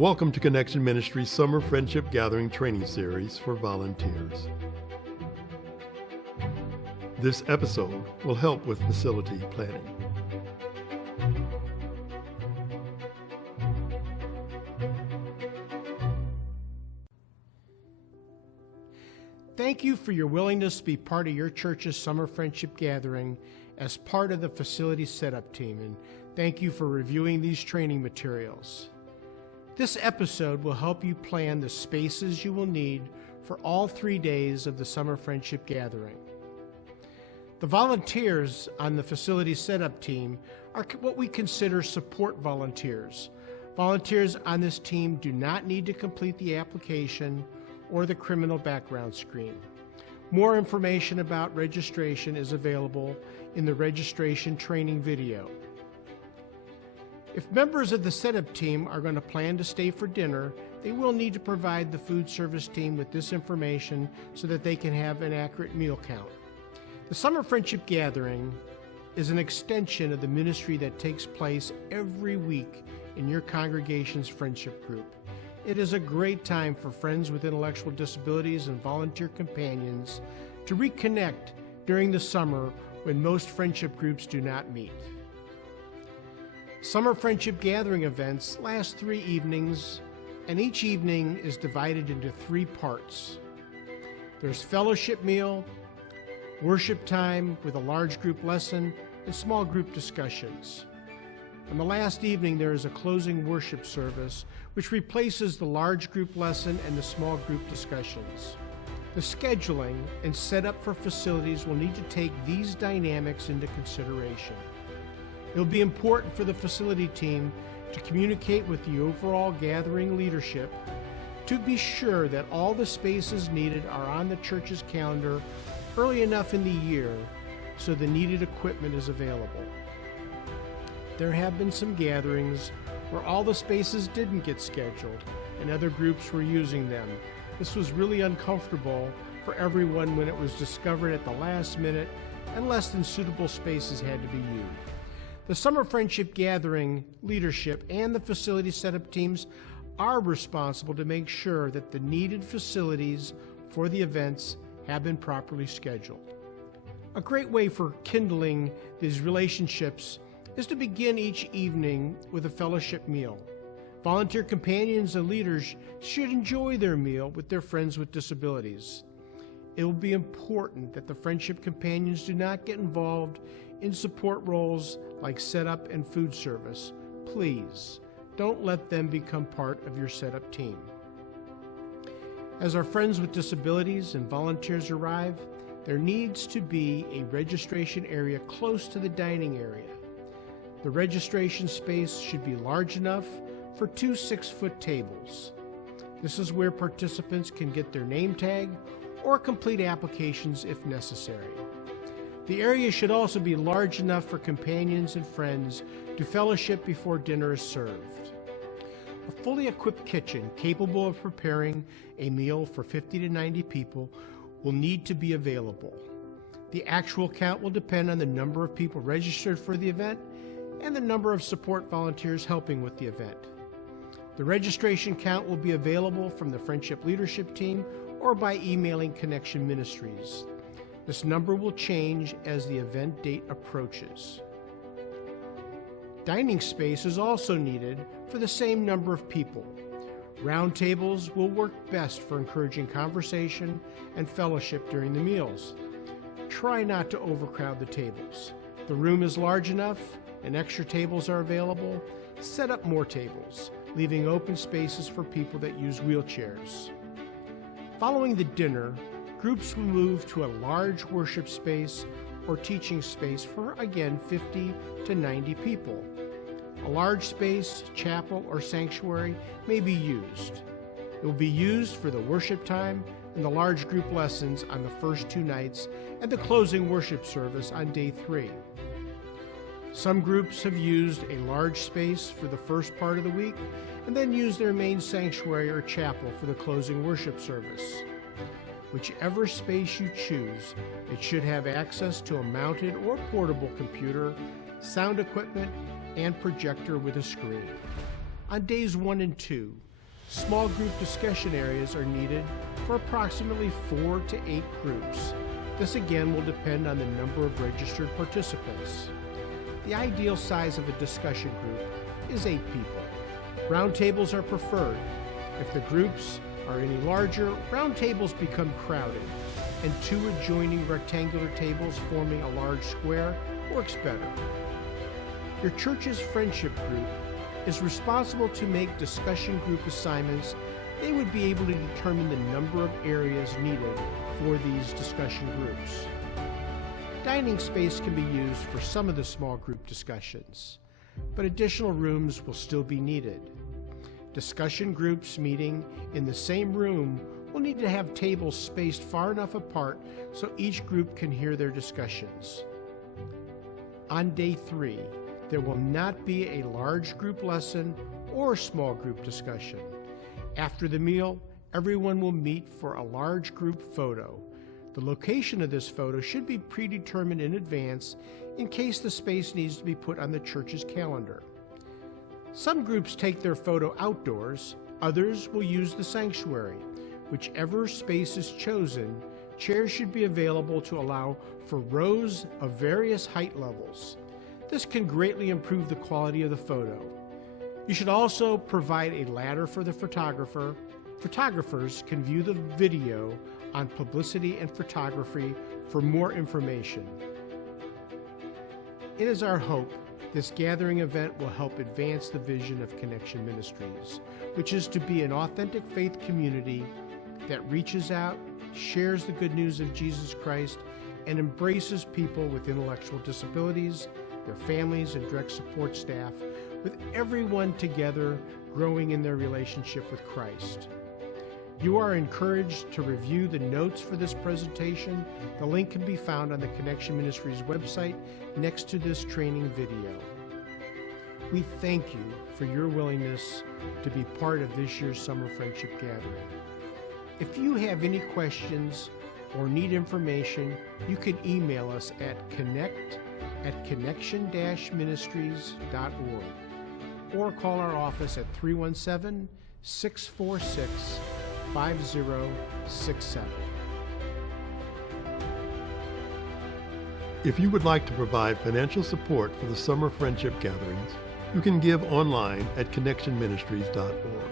Welcome to Connection Ministries Summer Friendship Gathering Training Series for volunteers. This episode will help with facility planning. Thank you for your willingness to be part of your church's Summer Friendship Gathering as part of the facility setup team, and thank you for reviewing these training materials. This episode will help you plan the spaces you will need for all 3 days of the Summer Friendship Gathering. The volunteers on the facility setup team are what we consider support volunteers. Volunteers on this team do not need to complete the application or the criminal background screen. More information about registration is available in the registration training video. If members of the setup team are going to plan to stay for dinner, they will need to provide the food service team with this information so that they can have an accurate meal count. The Summer Friendship Gathering is an extension of the ministry that takes place every week in your congregation's friendship group. It is a great time for friends with intellectual disabilities and volunteer companions to reconnect during the summer when most friendship groups do not meet. Summer Friendship Gathering events last 3 evenings, and each evening is divided into 3 parts. There's fellowship meal, worship time with a large group lesson, and small group discussions. On the last evening, there is a closing worship service, which replaces the large group lesson and the small group discussions. The scheduling and setup for facilities will need to take these dynamics into consideration. It will be important for the facility team to communicate with the overall gathering leadership to be sure that all the spaces needed are on the church's calendar early enough in the year so the needed equipment is available. There have been some gatherings where all the spaces didn't get scheduled and other groups were using them. This was really uncomfortable for everyone when it was discovered at the last minute and less than suitable spaces had to be used. The Summer Friendship Gathering leadership and the facility setup teams are responsible to make sure that the needed facilities for the events have been properly scheduled. A great way for kindling these relationships is to begin each evening with a fellowship meal. Volunteer companions and leaders should enjoy their meal with their friends with disabilities. It will be important that the friendship companions do not get involved in support roles like setup and food service. Please, don't let them become part of your setup team. As our friends with disabilities and volunteers arrive, there needs to be a registration area close to the dining area. The registration space should be large enough for 2 6-foot tables. This is where participants can get their name tag or complete applications if necessary. The area should also be large enough for companions and friends to fellowship before dinner is served. A fully equipped kitchen capable of preparing a meal for 50 to 90 people will need to be available. The actual count will depend on the number of people registered for the event and the number of support volunteers helping with the event. The registration count will be available from the Friendship Leadership Team or by emailing Connection Ministries. This number will change as the event date approaches. Dining space is also needed for the same number of people. Round tables will work best for encouraging conversation and fellowship during the meals. Try not to overcrowd the tables. If the room is large enough and extra tables are available, set up more tables, leaving open spaces for people that use wheelchairs. Following the dinner, groups will move to a large worship space or teaching space for, again, 50 to 90 people. A large space, chapel, or sanctuary may be used. It will be used for the worship time and the large group lessons on the first 2 nights and the closing worship service on day 3. Some groups have used a large space for the first part of the week and then use their main sanctuary or chapel for the closing worship service. Whichever space you choose, it should have access to a mounted or portable computer, sound equipment, and projector with a screen. On days 1 and 2, Small group discussion areas are needed for approximately 4 to 8 groups. This again will depend on the number of registered participants. The ideal size of a discussion group is 8 people. Round tables are preferred. If the groups are any larger, round tables become crowded, and 2 adjoining rectangular tables forming a large square works better. Your church's friendship group is responsible to make discussion group assignments. They would be able to determine the number of areas needed for these discussion groups. Dining space can be used for some of the small group discussions, but additional rooms will still be needed. Discussion groups meeting in the same room will need to have tables spaced far enough apart so each group can hear their discussions. On day 3, there will not be a large group lesson or small group discussion. After the meal, everyone will meet for a large group photo. The location of this photo should be predetermined in advance in case the space needs to be put on the church's calendar. Some groups take their photo outdoors, others will use the sanctuary. Whichever space is chosen, chairs should be available to allow for rows of various height levels. This can greatly improve the quality of the photo. You should also provide a ladder for the photographer. Photographers can view the video on Publicity and Photography for more information. It is our hope this gathering event will help advance the vision of Connection Ministries, which is to be an authentic faith community that reaches out, shares the good news of Jesus Christ, and embraces people with intellectual disabilities, their families, and direct support staff, with everyone together growing in their relationship with Christ. You are encouraged to review the notes for this presentation. The link can be found on the Connection Ministries website next to this training video. We thank you for your willingness to be part of this year's Summer Friendship Gathering. If you have any questions or need information, you can email us at connect@connection-ministries.org or call our office at 317-646-5067. If you would like to provide financial support for the Summer Friendship Gatherings, you can give online at connectionministries.org.